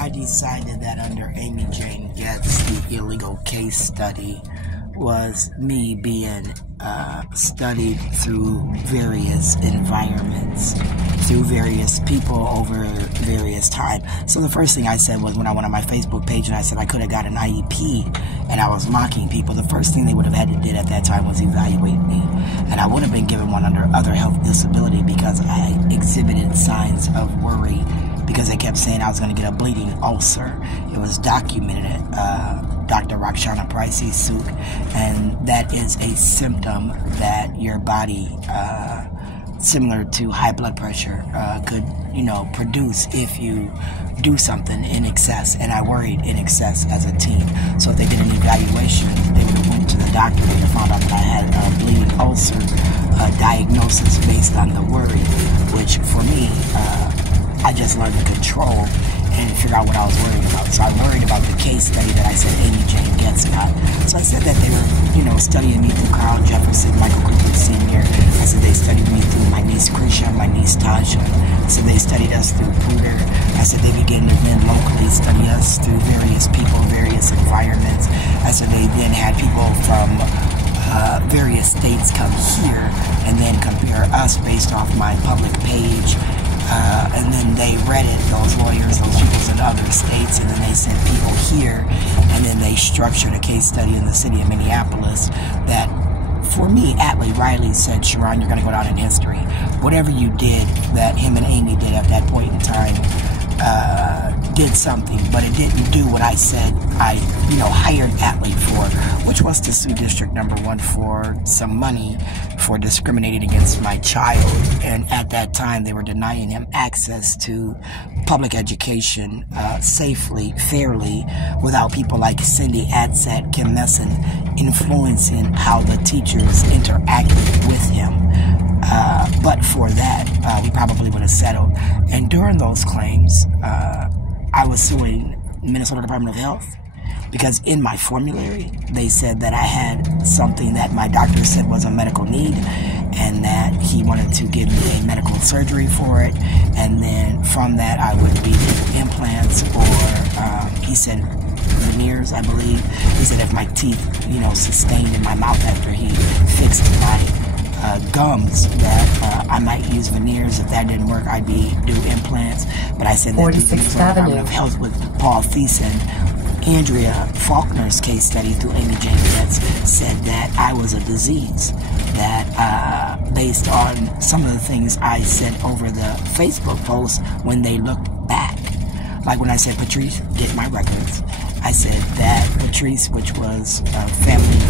I decided that under Amy Jane Getz, the illegal case study was me being studied through various environments, through various people over various time. So the first thing I said was, when I went on my Facebook page and I said I could have got an IEP and I was mocking people, the first thing they would have had to do at that time was evaluate me. And I would have been given one under other health disability because I exhibited signs of worry, because they kept saying I was going to get a bleeding ulcer. It was documented, Dr. Roxana Pricey-Sook, and that is a symptom that your body, similar to high blood pressure, could, produce if you do something in excess. And I worried in excess as a teen. So if they did an evaluation, they would have went to the doctor, they would have found out that I had a bleeding ulcer, diagnosis based on the worry, which for me, I just learned to control and figure out what I was worried about. So I worried about the case study that I said Amy Jane Getz got. So I said that they were, studying me through Carl Jefferson, Michael Cooper Sr. I said they studied me through my niece Krisha, my niece Tasha. I said they studied us through Pooter. I said they began to then locally study us through various people, various environments. I said they then had people from various states come here and then compare us based off my public page. And then they read it, those lawyers, those people in other states, and then they sent people here, and then they structured a case study in the city of Minneapolis that, for me, Atlee Riley said, Sharon, you're going to go down in history. Whatever you did, that him and Amy did at that point in time, did something, but it didn't do what I said I, hired Atlee for, which was to sue District Number 1 for some money for discriminating against my child. And at that time, they were denying him access to public education safely, fairly, without people like Cindy Adsett, Kim Messin influencing how the teachers interacted with him. But for that, we probably would have settled. And during those claims, I was suing Minnesota Department of Health because in my formulary, they said that I had something that my doctor said was a medical need and that he wanted to give me a medical surgery for it. And then from that, I would be doing implants or, he said, veneers, I believe. He said if my teeth, sustained in my mouth after he fixed my gums, that I might use veneers. If that didn't work, I'd be do implants. But I said that the Department of Health with Paul Thiessen, Andrea Faulkner's case study through Amy Jane Getz said that I was a disease. That based on some of the things I said over the Facebook post when they looked back. Like when I said, Patrice, get my records. I said that Patrice, which was a family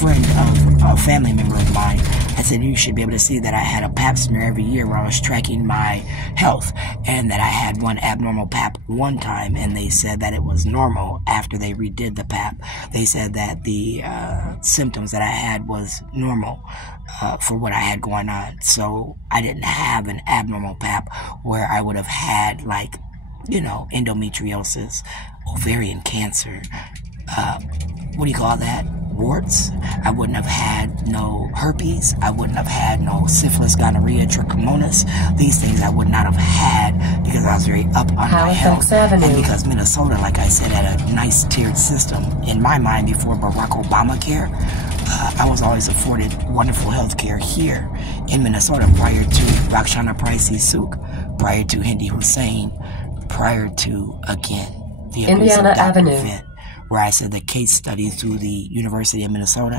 friend of a family member of mine, I said you should be able to see that I had a pap smear every year where I was tracking my health, and that I had one abnormal pap one time, and they said that it was normal after they redid the pap. They said that the symptoms that I had was normal for what I had going on. So I didn't have an abnormal pap where I would have had endometriosis, ovarian cancer, what do you call that? Warts. I wouldn't have had no herpes. I wouldn't have had no syphilis, gonorrhea, trichomonas. These things I would not have had because I was very up on my health. And because Minnesota, like I said, had a nice tiered system. In my mind, before Barack Obamacare, I was always afforded wonderful health care here in Minnesota prior to Roxana Pricey-Sook, prior to Hindi Hussein, prior to, again, the Indiana Avenue event, where I said the case study through the University of Minnesota,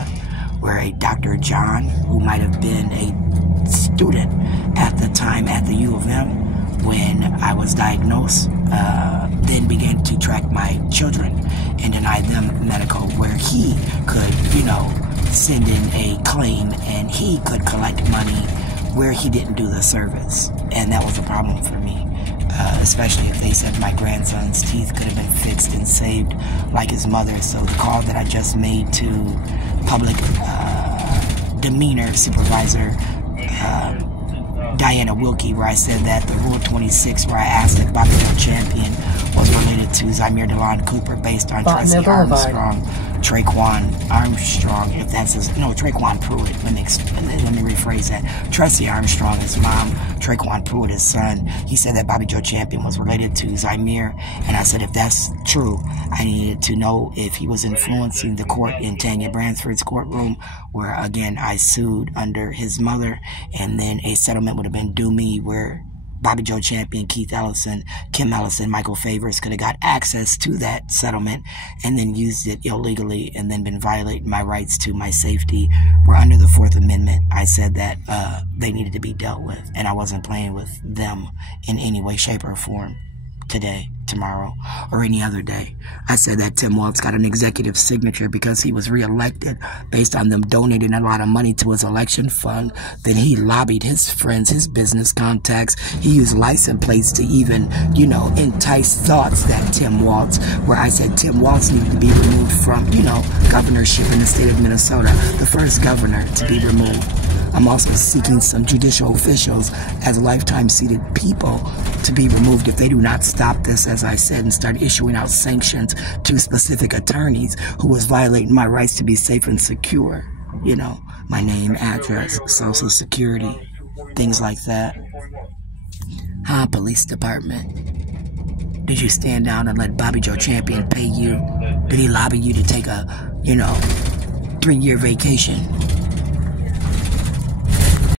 where a Dr. John, who might have been a student at the time at the U of M when I was diagnosed, then began to track my children and deny them medical, where he could, send in a claim and he could collect money where he didn't do the service. And that was a problem for me. Especially if they said my grandson's teeth could have been fixed and saved like his mother. So the call that I just made to public demeanor supervisor Diana Wilkie, where I said that the Rule 26, where I asked if boxing champion was related to Zymir DeLon Cooper based on Tressie Armstrong, Traquan Armstrong, if that's his, no, Traquan Pruitt, let me rephrase that. Tressie Armstrong, his mom, Traquan Pruitt, his son. He said that Bobby Joe Champion was related to Zymir, and I said if that's true, I needed to know if he was influencing the court in Tanya Bransford's courtroom, where again I sued under his mother, and then a settlement would have been due me where Bobby Joe Champion, Keith Ellison, Kim Ellison, Michael Favors could have got access to that settlement and then used it illegally and then been violating my rights to my safety. Where under the 4th Amendment, I said that they needed to be dealt with, and I wasn't playing with them in any way, shape, or form today, tomorrow, or any other day. I said that Tim Walz got an executive signature because he was reelected based on them donating a lot of money to his election fund. Then he lobbied his friends, his business contacts. He used license plates to even, you know, entice thoughts that Tim Walz, where I said Tim Walz needed to be removed from, you know, governorship in the state of Minnesota, the first governor to be removed. I'm also seeking some judicial officials as lifetime seated people to be removed if they do not stop this, as I said, and start issuing out sanctions to specific attorneys who was violating my rights to be safe and secure. You know, my name, address, social security, things like that. Huh, police department? Did you stand down and let Bobby Joe Champion pay you? Did he lobby you to take a, you know, 3-year vacation?